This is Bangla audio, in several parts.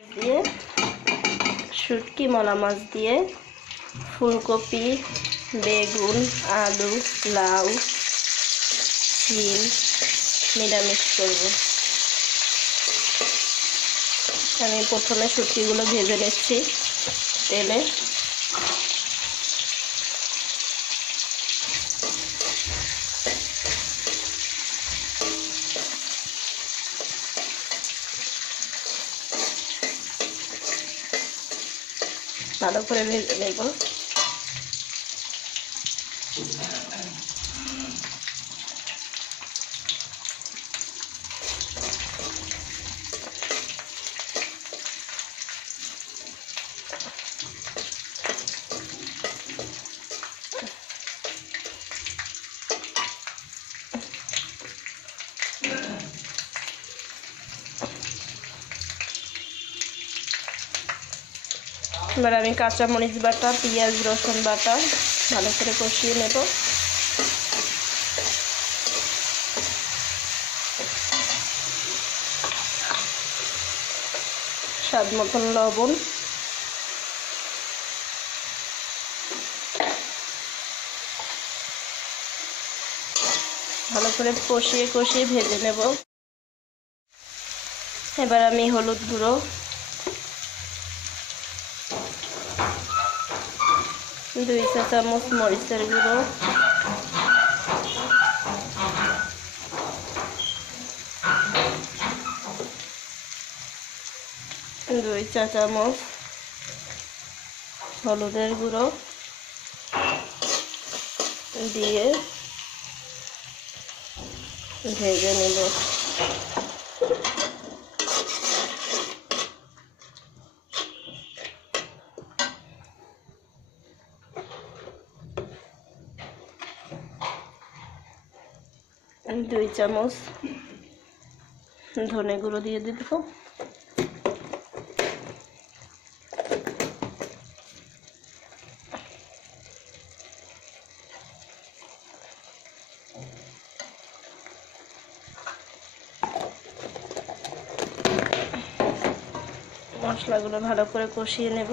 দিয়ে শুটকি মলা মাছ দিয়ে ফুলকপি, বেগুন, আলু, লাউ শিম নিরামিষ করব। আমি প্রথমে শুটকিগুলো ভেজে নিচ্ছি তেলে। ভালো করে ভেজে নেব। এবার আমি কাঁচামরিচ বাটা, পেঁয়াজ, রসুন বাটা ভালো করে কষিয়ে নেব। স্বাদ মতন লবণ। ভালো করে কষিয়ে কষিয়ে ভেজে নেব। এবার আমি হলুদ গুঁড়ো দুই চা চামচ মরিচের গুঁড়ো দুই চা চামচ হলুদের গুঁড়ো দিয়ে ভেজে নেব দুই চামচ ধনে গুঁড়ো দিয়ে দিব। মশলাগুলো ভালো করে কষিয়ে নেব।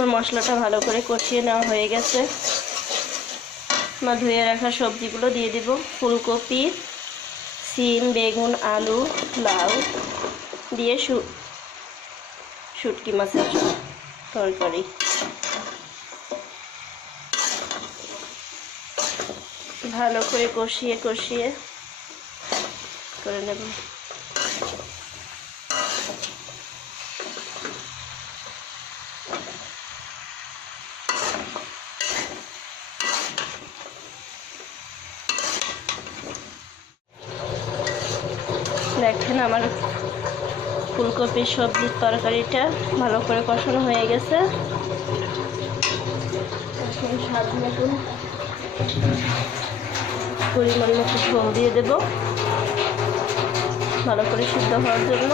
আমার মশলাটা ভালো করে কষিয়ে নেওয়া হয়ে গেছে। আমার ধুয়ে রাখা সবজিগুলো দিয়ে দিব। ফুলকপি, সিম, বেগুন, আলু, লাউ দিয়ে শু, শুটকি মাছের তরকারি। ভালো করে কষিয়ে কষিয়ে করে নেব। দেখেন আমার ফুলকপির সবজির তরকারিটা ভালো করে কষানো হয়ে গেছে। স্বাদ পরিমাণ মতো ঝোল দিয়ে দেব। ভালো করে সিদ্ধ হওয়ার জন্য।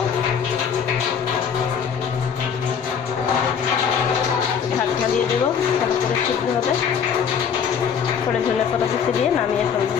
ঢাকনা দিয়ে দেবো, ভালো করে সিদ্ধ হবে। পরে ধনে পাতা দিয়ে নামিয়ে ফেলব।